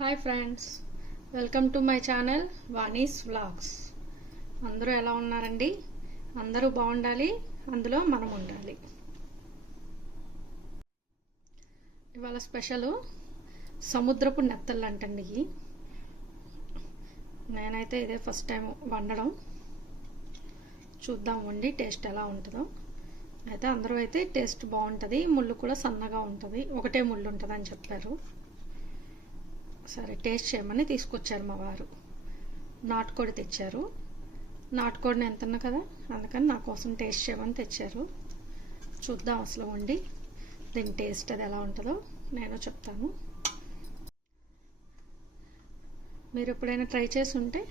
Hi friends, welcome to my channel Vani's vlogs. అందరూ ఎలా ఉన్నారండి? అందరూ బాగుండాలి, అందులో మనం ఉండాలి. ఇవాళ స్పెషల్ సముద్రపు నెత్తళ్ళు అంటండి. నేనైతే ఇదే ఫస్ట్ టైం వండడం. చూద్దాం వండి టేస్ట్ ఎలా ఉంటుందో. అయితే అందరూ అయితే టేస్ట్ బాగుంటుంది, ముళ్ళు కూడా సన్నగా ఉంటుంది, ఒకటే ముళ్ళు ఉంటుంది అని చెప్పారు. సరే టేస్ట్ చేయమని తీసుకొచ్చారు మా వారు. నాటుకోడి తెచ్చారు. నాటుకోడిని ఎంతన్నా కదా, అందుకని నా కోసం టేస్ట్ చేయమని తెచ్చారు. చూద్దాం అసలు వండి దీని టేస్ట్ అది ఎలా ఉంటుందో నేను చెప్తాను. మీరు ఎప్పుడైనా ట్రై చేసి ఉంటే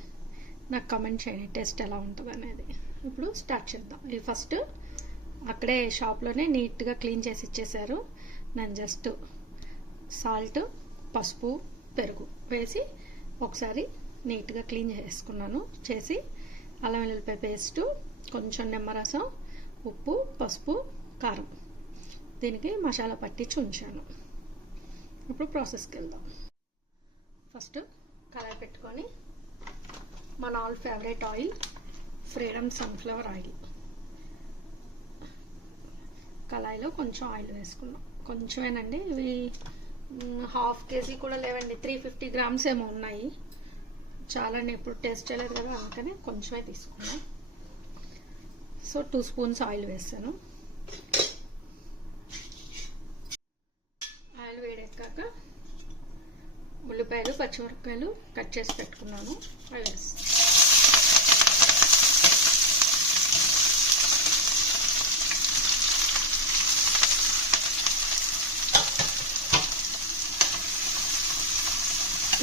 నాకు కమెంట్ చేయండి టేస్ట్ ఎలా ఉంటుంది అనేది. ఇప్పుడు స్టార్ట్ చేద్దాం. ఇది ఫస్ట్ అక్కడే షాప్లోనే నీట్గా క్లీన్ చేసి ఇచ్చేసారు. నేను జస్ట్ సాల్ట్, పసుపు, పెరుగు వేసి ఒకసారి నీట్గా క్లీన్ చేసుకున్నాను. చేసి అల్లం వెల్లుల్లిపాయ పేస్టు, కొంచెం నిమ్మరసం, ఉప్పు, పసుపు, కారం దీనికి మసాలా పట్టించి ఉంచాను. ఇప్పుడు ప్రాసెస్కి వెళ్దాం. ఫస్ట్ కళాయి పెట్టుకొని మన all favourite oil Freedom sunflower oil, కళాయిలో కొంచెం ఆయిల్ వేసుకున్నాం. కొంచెమేనండి, ఇవి హాఫ్ కేజీ కూడా లేవండి, 350 గ్రామ్స్ ఏమో ఉన్నాయి. చాలా ఎప్పుడు టేస్ట్ చేయలేదు కదా, అందుకని కొంచెమే తీసుకున్నాం. సో 2 స్పూన్స్ ఆయిల్ వేసాను. ఆయిల్ వేడెక్కాక ఉల్లిపాయలు, పచ్చిమిరపకాయలు కట్ చేసి పెట్టుకున్నాను, అవి వేస్తాను.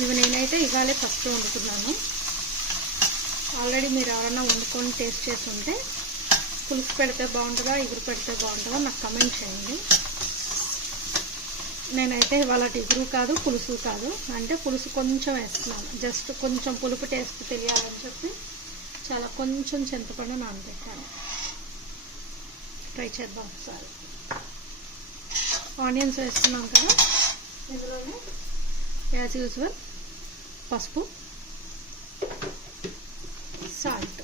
ఇవి నేనైతే ఇవాళే ఫస్ట్ వండుతున్నాను. ఆల్రెడీ మీరు ఎవరైనా వండుకొని టేస్ట్ చేసి ఉంటే పులుసు పెడితే బాగుంటుందా, ఇగురు పెడితే బాగుంటుందా నాకు కమెంట్ చేయండి. నేనైతే ఇవాళ ఇగురు కాదు, పులుసు కాదు, అంటే పులుసు కొంచెం వేస్తున్నాను. జస్ట్ కొంచెం పులుపు టేస్ట్ తెలియాలని చెప్పి చాలా కొంచెం చింతపండు నానబెట్టాను. ట్రై చేద్దాం ఒకసారి. ఆనియన్స్ వేస్తున్నాం కదా, ఇందులోనే యాజ్ యూజువల్ పసుపు, సాల్ట్,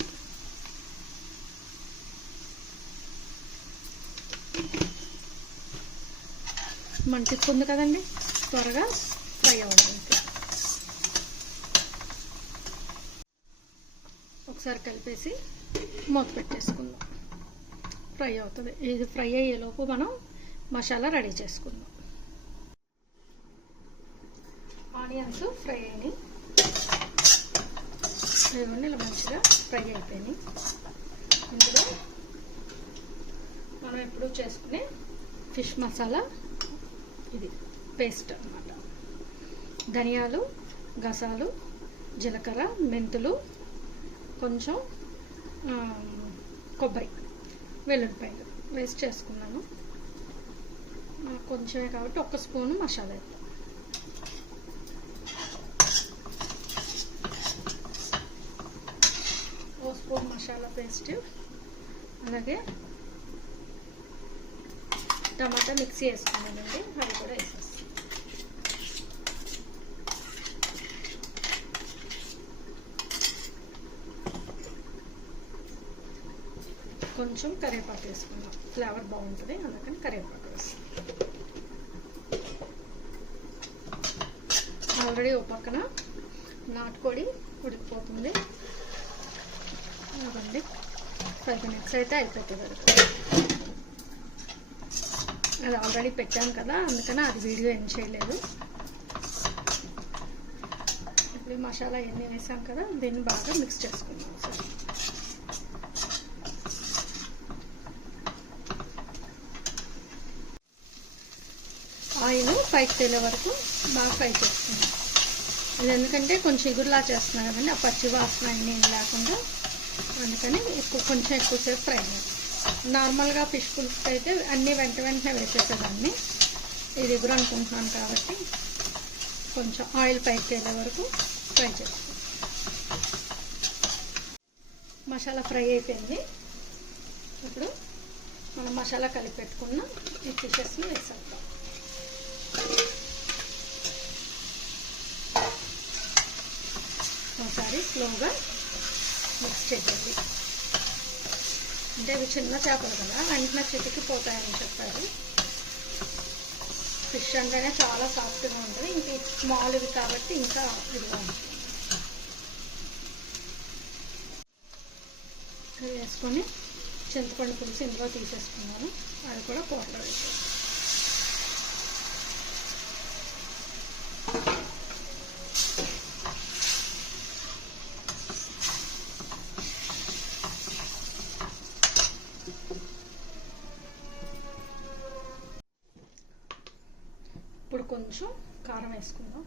మంటిస్తుంది కదండి, త్వరగా ఫ్రై అవ్వడానికి. ఒకసారి కలిపేసి మూత పెట్టేసుకుందాం. ఫ్రై అవుతుంది. ఇది ఫ్రై అయ్యేలోపు మనం మసాలా రెడీ చేసుకుందాం. ఆనియన్స్ ఫ్రై అయినాయి, ఇవన్నీ ఇలా మంచిగా ఫ్రై అయిపోయినాయి. ఇందులో మనం ఎప్పుడు చేసుకునే ఫిష్ మసాలా, ఇది పేస్ట్ అన్నమాట. ధనియాలు, గసాలు, జీలకర్ర, మెంతులు, కొంచెం కొబ్బరి, వెల్లుల్లిపాయలు వేసి చేసుకున్నాను. కొంచెమే కాబట్టి 1 స్పూను మసాలా వేద్దాం. స్పూన్ మసాలా పేస్ట్, అలాగే టమాటా మిక్సీ వేసుకున్నానండి, అది కూడా వేసేస్తాం. కొంచెం కరివేపాకు వేసుకున్నాం, ఫ్లేవర్ బాగుంటుంది, అందుకని కరివేపాకు వేస్తాం. ఆల్రెడీ ఒక పక్కన నాటుకోడి ఉడికిపోతుంది. అదండి 5 minutes అయితే అయిపోతుంది. అది ఆల్రెడీ పెట్టాను కదా, అందుకని అది వీడియో ఏం చేయలేదు. ఇప్పుడు మసాలా ఎన్ని వేసాం కదా, దీన్ని బాగా మిక్స్ చేసుకున్నాం. సరే ఆయిల్ పైకి తేలే వరకు బాగా ఫ్రై చేసుకున్నాం. ఇది ఎందుకంటే కొంచెం ఇగురులా చేస్తున్నాం కదండి, ఆ పచ్చి వాసన అన్నీ లేకుండా, అందుకని కొంచెం ఎక్కువసేపు ఫ్రై చేయాలి. నార్మల్గా ఫిష్ పులుసు అయితే అన్నీ వెంటనే వేసేసేదాన్ని. ఇది ఎగురు అనుకుంటున్నాను కాబట్టి కొంచెం ఆయిల్ పైకి తేలే వరకు ఫ్రై చేసుకోండి. మసాలా ఫ్రై అయిపోయింది. ఇప్పుడు మనం మసాలా కలిపి పెట్టుకున్న ఈ ఫిషెస్ని వేసేద్దాం. ఒకసారి స్లోగా మిక్స్ చేయండి. అంటే అవి చిన్న చేపలు కదా, వెంటనే చితికిపోతాయని చెప్పారు. ఫిష్ అంటేనే చాలా సాఫ్ట్గా ఉంటుంది, ఇంకా స్మాల్ ఇవి కాబట్టి ఇంకా ఇదిగా ఉంటుంది. అది వేసుకొని చింతపండు పులుసు ఇందులో తీసేసుకున్నాను, అది కూడా కూరలో వేసాను. ఇప్పుడు కొంచెం కారం వేసుకుందాం.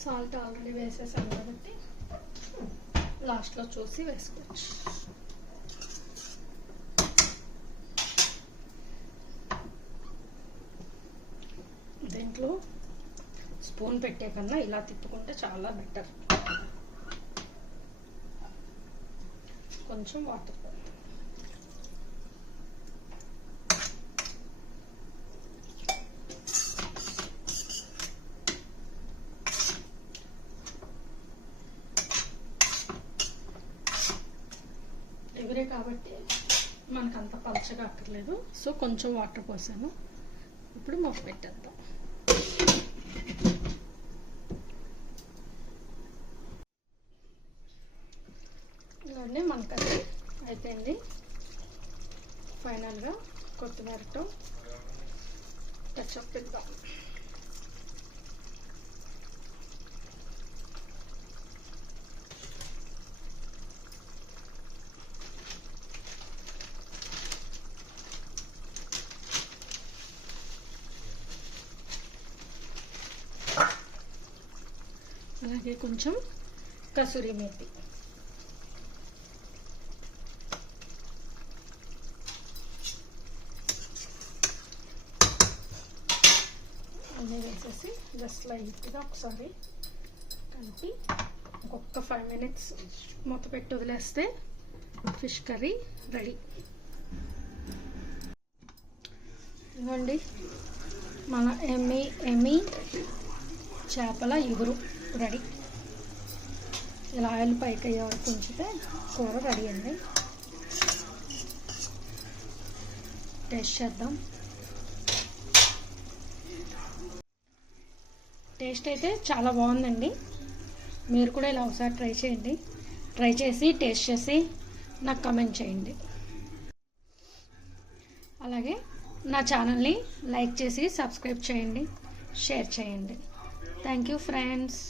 సాల్ట్ ఆల్రెడీ వేసేసాను కాబట్టి లాస్ట్లో చూసి వేసుకోవచ్చు. దీంట్లో స్పూన్ పెట్టే కన్నా ఇలా తిప్పుకుంటే చాలా బెటర్. కొంచెం వాటర్ ఎగురే కాబట్టి మనకు అంత పలచగా అక్కర్లేదు, సో కొంచెం వాటర్ పోసాను. ఇప్పుడు మూత పెట్టేద్దాం. ఇలానే మనకు అది అయిపోయింది. ఫైనల్గా కొత్తిమీరతో టచ్అప్ ఇద్దాం. అలాగే కొంచెం కసూరి మేతి, అన్నీ వేసేసి జస్ట్ లైట్గా ఒకసారి కలిపి ఇంకొక 5 minutes మూత పెట్టి వదిలేస్తే ఫిష్ కర్రీ రెడీ. ఇవ్వండి మన ఎమ్మి చేపల ఇగురు రెడీ. ఇలా ఆయిల్ పైకి అయ్యే వరకు ఉంచితే కూర రెడీ అండి. టేస్ట్ చేద్దాం. టేస్ట్ అయితే చాలా బాగుందండి. మీరు కూడా ఇలా ఒకసారి ట్రై చేయండి. ట్రై చేసి టేస్ట్ చేసి నాకు కామెంట్ చేయండి. అలాగే నా ఛానల్ని లైక్ చేసి సబ్స్క్రైబ్ చేయండి, షేర్ చేయండి. Thank you friends.